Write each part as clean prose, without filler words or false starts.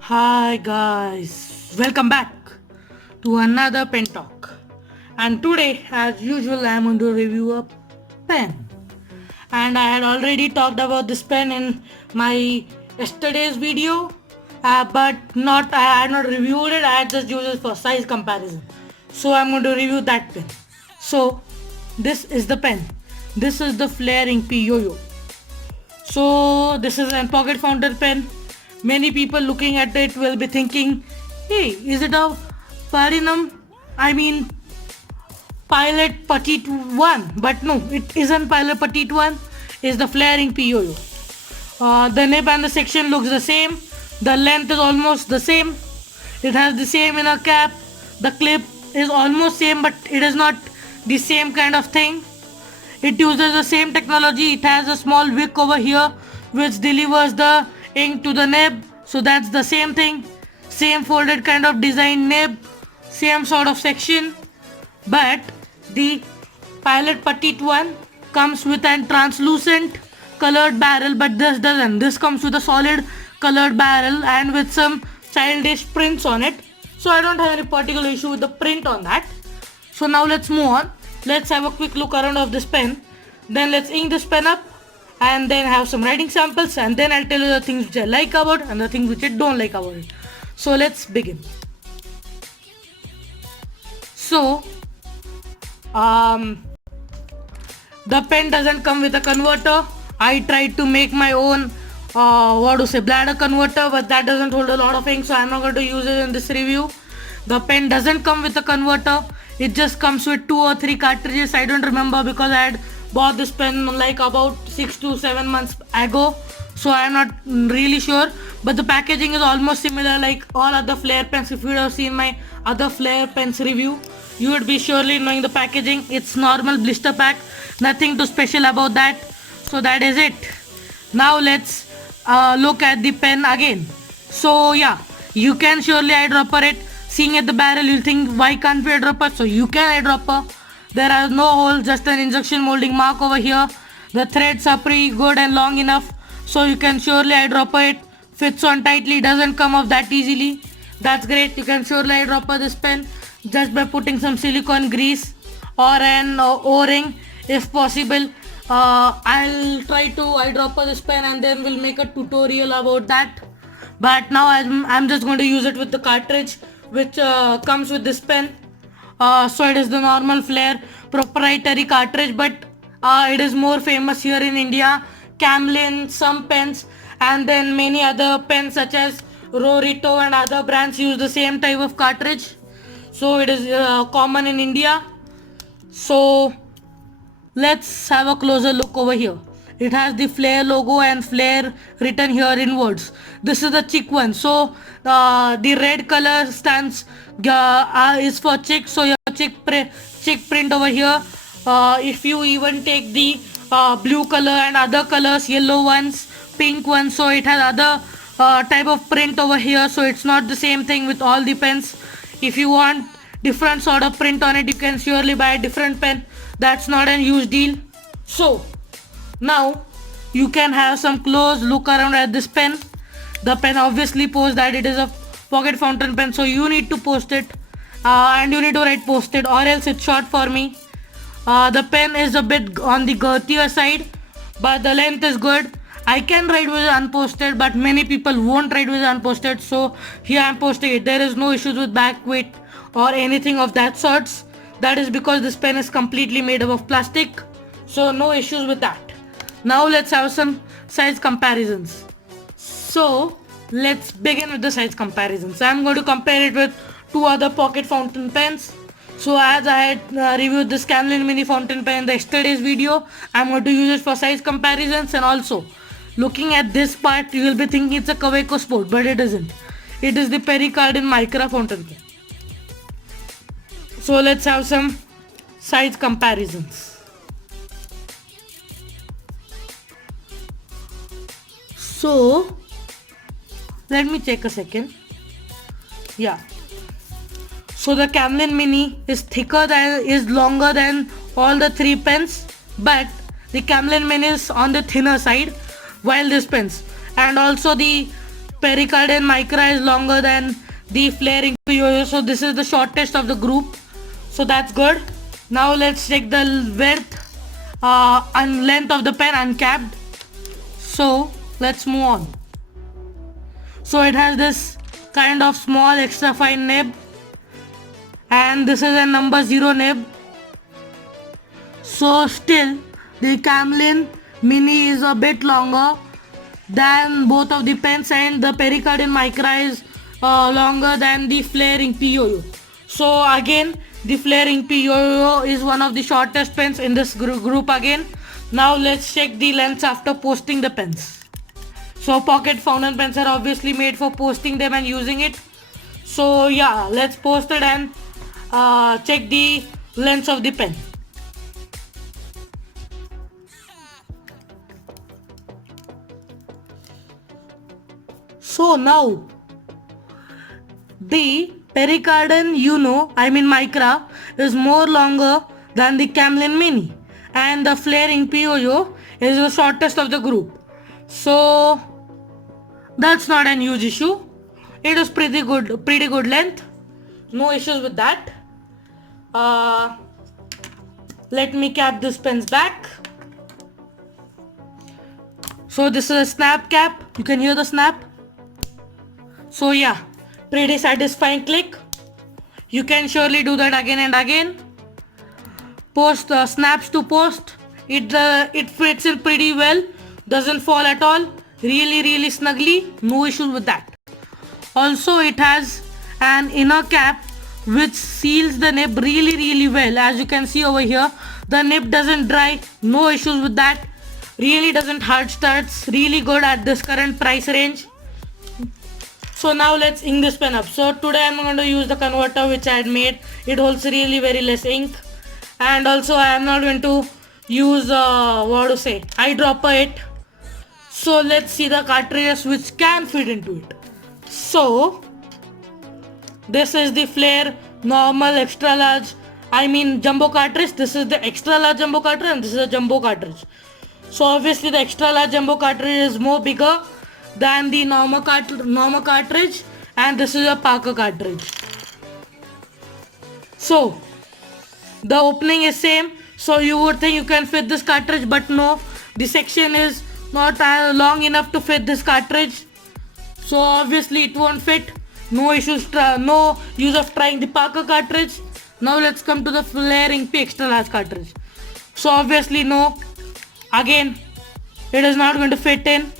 Hi guys, welcome back to another pen talk. And today, as usual, I am going to review a pen. And I had already talked about this pen in my yesterday's video, but not I had not reviewed it. I had just used it for size comparison. So I'm going to review that pen. So this is the pen. This is the Flair Ink P Yo-Yo. So this is a pocket fountain pen. Many people looking at it will be thinking, hey, is it a Parinam? I mean Pilot Petite one, but no, it isn't Pilot Petite one. It's the Flair Ink P Yo-Yo. The nib and the section looks the same. The length is almost the same. It has the same inner cap. The clip is almost same, but it is not the same kind of thing. It uses the same technology. It has a small wick over here which delivers the ink to the nib. So that's the same thing. Same folded kind of design nib. Same sort of section. But the Pilot Petite one comes with an translucent colored barrel, but this doesn't. This comes with a solid colored barrel and with some childish prints on it. So I don't have any particular issue with the print on that. So now let's move on. Let's have a quick look around of this pen. Then let's ink this pen up and then have some writing samples, and then I'll tell you the things which I like about and the things which I don't like about it. So let's begin. So the pen doesn't come with a converter. I tried to make my own bladder converter, but that doesn't hold a lot of ink, so I'm not going to use it in this review. The pen doesn't come with a converter. It just comes with 2 or 3 cartridges. I don't remember because I had bought this pen like about 6 to 7 months ago, so I'm not really sure. But the packaging is almost similar like all other Flair pens. If you have seen my other Flair pens review, you would be surely knowing the packaging. It's normal blister pack, nothing too special about that. So that is it. Now let's look at the pen again. So yeah, you can surely eyedropper it. Seeing at the barrel, you'll think why can't we eyedropper? So you can eyedropper. There are no holes, just an injection molding mark over here. The threads are pretty good and long enough, so you can surely eyedropper it. Fits on tightly, doesn't come off that easily. That's great. You can surely eyedropper this pen just by putting some silicone grease or an O-ring if possible. I'll try to eyedropper this pen and then we'll make a tutorial about that. But now I'm just going to use it with the cartridge which comes with this pen. So it is the normal Flair proprietary cartridge, but it is more famous here in India. Camlin, some pens, and then many other pens such as Rorito and other brands use the same type of cartridge. So it is common in India. So let's have a closer look over here. It has the Flair logo and Flair written here in words. This is the chick one. So the red color stands is for chick. So your chick print over here. If you even take the blue color and other colors, yellow ones, pink ones, so it has other type of print over here. So it's not the same thing with all the pens. If you want different sort of print on it, you can surely buy a different pen. That's not a huge deal. So now you can have some close look around at this pen. The pen obviously posts that it is a pocket fountain pen, so you need to post it and you need to write posted or else it's short for me. The pen is a bit on the girthier side, but the length is good. I can write with unposted, but many people won't write with unposted, so here I am posting it. There is no issues with back weight or anything of that sorts. That is because this pen is completely made up of plastic, so no issues with that. Now let's have some size comparisons. So let's begin with the size comparisons. I'm going to compare it with 2 other pocket fountain pens. So as I had reviewed this Camlin mini fountain pen in the yesterday's video, I'm going to use it for size comparisons. And also looking at this part, you will be thinking it's a Kaweco Sport, but it isn't. It is the Pericardin Micra fountain pen. So let's have some size comparisons. So let me check a second. Yeah. So the Camlin Mini is longer than all the 3 pens, but the Camlin Mini is on the thinner side, while this pens, and also the pericardium micra is longer than the flaring yo-yo, so this is the shortest of the group, so that's good. Now let's check the width and length of the pen uncapped. So let's move on. So it has this kind of small extra fine nib, and this is a number 0 nib. So still the Camlin Mini is a bit longer than both of the pens, and the pericardium micra is longer than the flaring P-Yo-Yo. So again, the flaring P-Yo-Yo is one of the shortest pens in this group again. Now let's check the lengths after posting the pens. So pocket fountain pens are obviously made for posting them and using it. So yeah, let's post it and check the lengths of the pen. So now the pericardium micra is more longer than the Camlin Mini, and the flaring P-Yo-Yo is the shortest of the group. So that's not an huge issue. It is pretty good length. No issues with that. Let me cap this pens back. So this is a snap cap. You can hear the snap. So yeah, pretty satisfying click. You can surely do that again and again. Post snaps to post. It fits in pretty well. Doesn't fall at all. Really snugly. No issues with that. Also, it has an inner cap which seals the nib really well. As you can see over here, the nib doesn't dry. No issues with that. Really doesn't hard starts. Really good at this current price range. So now let's ink this pen up. So today I'm going to use the converter which I had made. It holds really very less ink, and also I am not going to use eyedropper it. So let's see the cartridges which can fit into it. So this is the Flair normal extra large, jumbo cartridge. This is the extra large jumbo cartridge, and this is a jumbo cartridge. So obviously the extra large jumbo cartridge is more bigger than the normal cartridge, and this is a Parker cartridge. So the opening is same, so you would think you can fit this cartridge, but no, the section is not long enough to fit this cartridge, so obviously it won't fit. No issues, no use of trying the Parker cartridge. Now let's come to the flaring P extra large cartridge. So obviously no, again it is not going to fit in,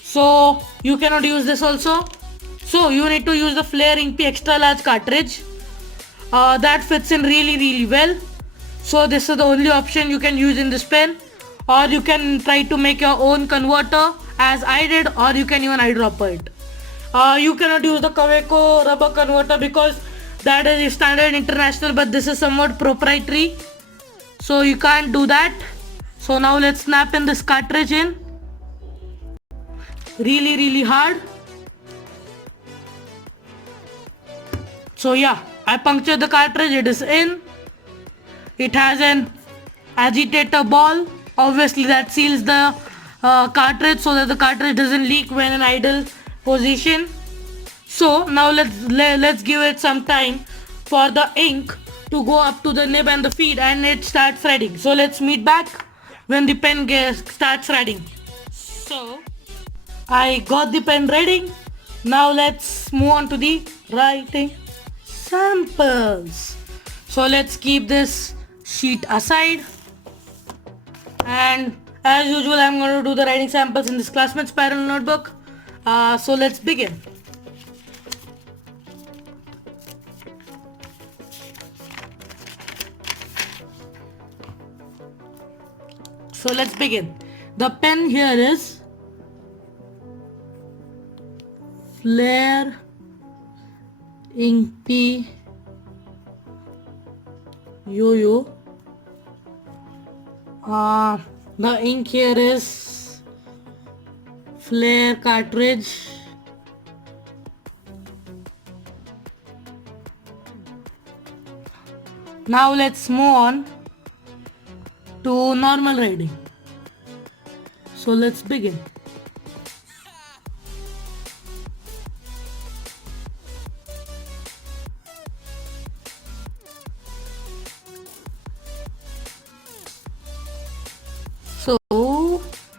so you cannot use this also. So you need to use the flaring P extra large cartridge. That fits in really well. So this is the only option you can use in this pen, or you can try to make your own converter as I did, or you can even eyedropper it. You cannot use the Kaweco rubber converter because that is standard international, but this is somewhat proprietary, so you can't do that. So now let's snap in this cartridge in really hard. So yeah, I punctured the cartridge, it is in. It has an agitator ball, obviously that seals the cartridge so that the cartridge doesn't leak when in idle position. So now let's give it some time for the ink to go up to the nib and the feed and it starts reading. So let's meet back when the pen starts reading. So I got the pen reading. Now let's move on to the writing samples. So let's keep this sheet aside, and as usual I'm going to do the writing samples in this Classmate Spiral notebook. So let's begin. The pen here is Flair Ink P Yo-Yo. The ink here is Flair cartridge. Now let's move on to normal writing. So let's begin.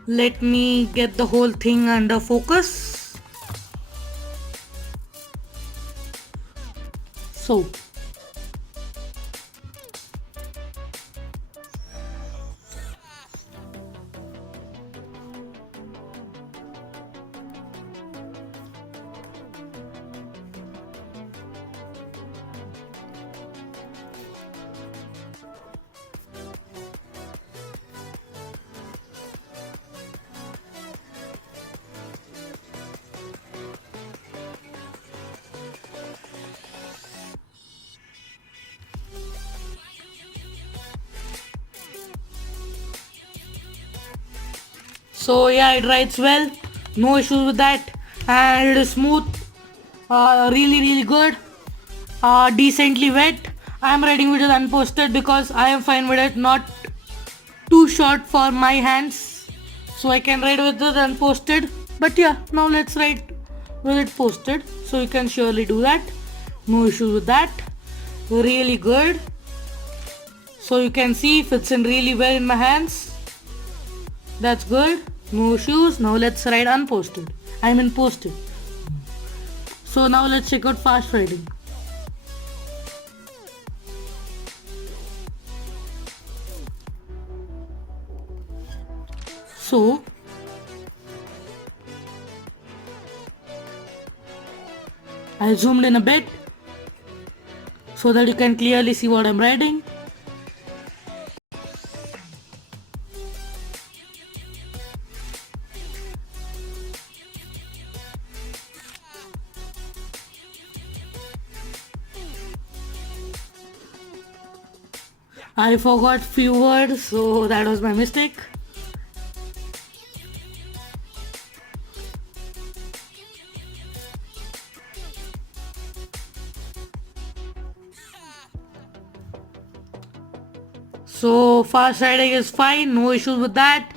Let me get the whole thing under focus. So yeah, it writes well, no issues with that, and it is smooth, really good, decently wet. I am writing videos unposted because I am fine with it, not too short for my hands, so I can write with it unposted. But yeah, now let's write with it posted, so you can surely do that, no issues with that, really good. So you can see fits in really well in my hands. That's good. No issues. Now let's write unposted. I mean posted. So now let's check out fast writing. So I zoomed in a bit so that you can clearly see what I'm writing. I forgot few words, so that was my mistake. So fast writing is fine, no issues with that.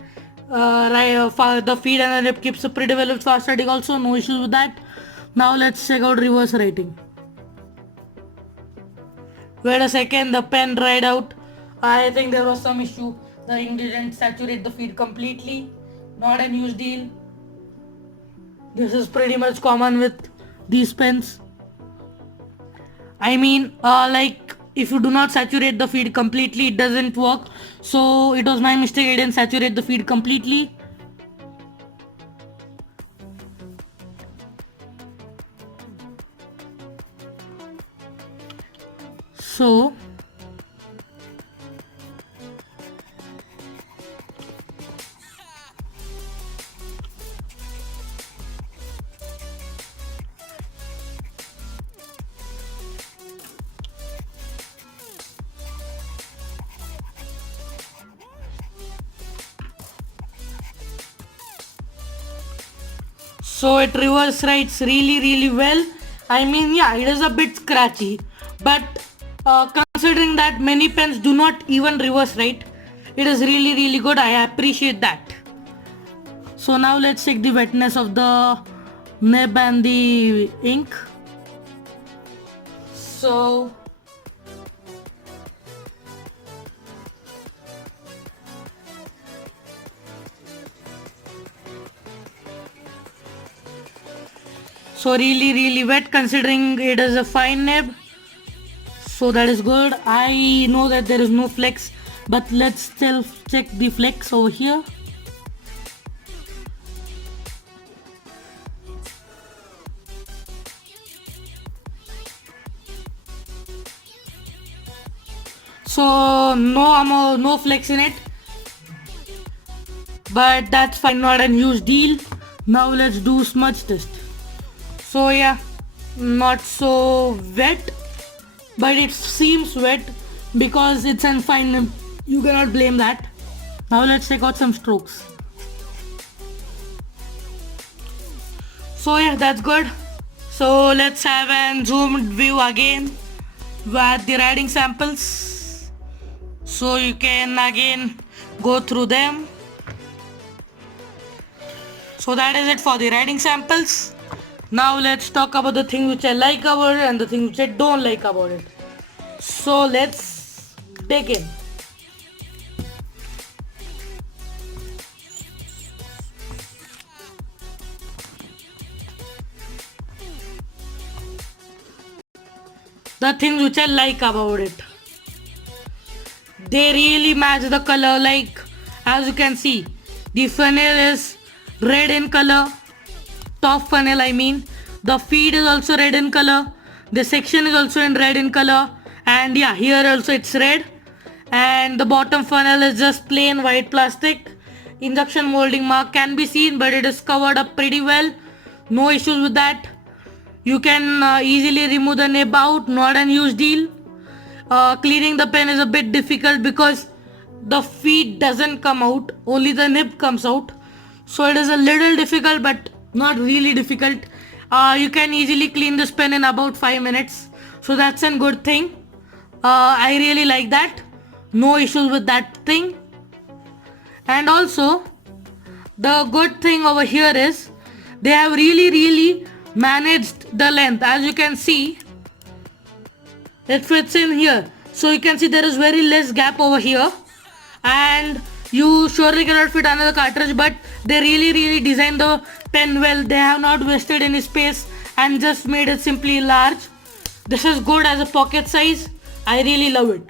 The feed and the lip keeps up pretty well with fast writing also, no issues with that. Now let's check out reverse writing. Wait a second, the pen dried out. I think there was some issue. The ink didn't saturate the feed completely. Not a huge deal. This is pretty much common with these pens. I mean, like if you do not saturate the feed completely, it doesn't work. So it was my mistake, I didn't saturate the feed completely. So it reverse writes really well. I mean, yeah, it is a bit scratchy, but considering that many pens do not even reverse write, it is really good. I appreciate that. So now let's check the wetness of the nib and the ink. So really wet considering it is a fine nib. So that is good. I know that there is no flex, but let's still check the flex over here. So no flex in it, but that's fine, not a huge deal. Now let's do smudge test. So yeah, not so wet, but it seems wet because it's an fine nib. You cannot blame that. Now let's check out some strokes. So yeah, that's good. So let's have a zoomed view again with the writing samples, so you can again go through them. So that is it for the writing samples. Now let's talk about the thing which I like about it and the thing which I don't like about it. So let's begin. the things which I like about it. They really match the color, like as you can see, the funnel is red in color, top funnel I mean. The feed is also red in color, the section is also in red in color, and yeah, here also it's red. And the bottom funnel is just plain white plastic. Injection molding mark can be seen, but it is covered up pretty well, no issues with that. You can easily remove the nib out, not an huge deal. Cleaning the pen is a bit difficult because the feed doesn't come out, only the nib comes out, so it is a little difficult but not really difficult. You can easily clean this pen in about 5 minutes, so that's a good thing. I really like that, no issues with that thing. And also the good thing over here is they have really managed the length. As you can see, it fits in here, so you can see there is very less gap over here, and you surely cannot fit another cartridge, but they really designed the pen well. They have not wasted any space and just made it simply large. This is good as a pocket size. I really love it.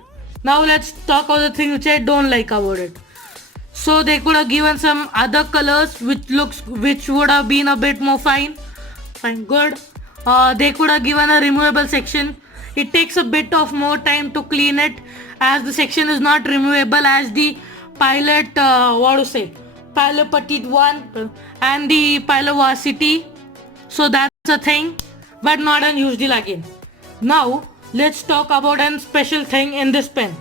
Now let's talk about the thing which I don't like about it. So they could have given some other colors which would have been a bit more fine, good. They could have given a removable section. It takes a bit of more time to clean it, as the section is not removable as the Pilot Pilot Petite one and the Pilot Varsity. So that's a thing, but not a huge deal again. Now let's talk about a special thing in this pen.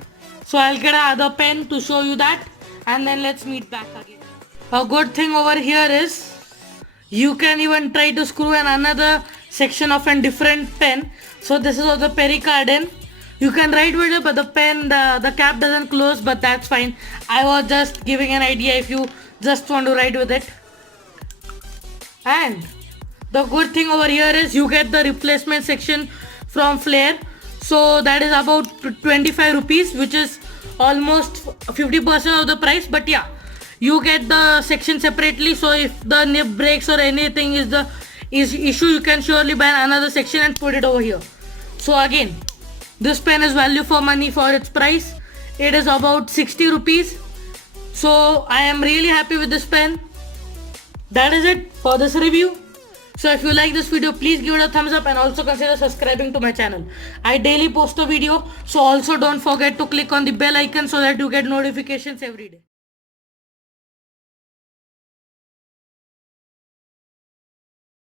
So I'll get another pen to show you that, and then let's meet back again. A good thing over here is you can even try to screw in another section of a different pen. So this is of the pericardium. You can write with it, but the pen, the cap doesn't close, but that's fine. I was just giving an idea if you just want to write with it. And the good thing over here is you get the replacement section from Flair. So that is about 25 rupees, which is almost 50% of the price. But yeah, you get the section separately, so if the nib breaks or anything is the issue, you can surely buy another section and put it over here. So again, this pen is value for money for its price. It is about 60 rupees. So I am really happy with this pen. That is it for this review. So if you like this video, please give it a thumbs up and also consider subscribing to my channel. I daily post a video, so also don't forget to click on the bell icon so that you get notifications every day.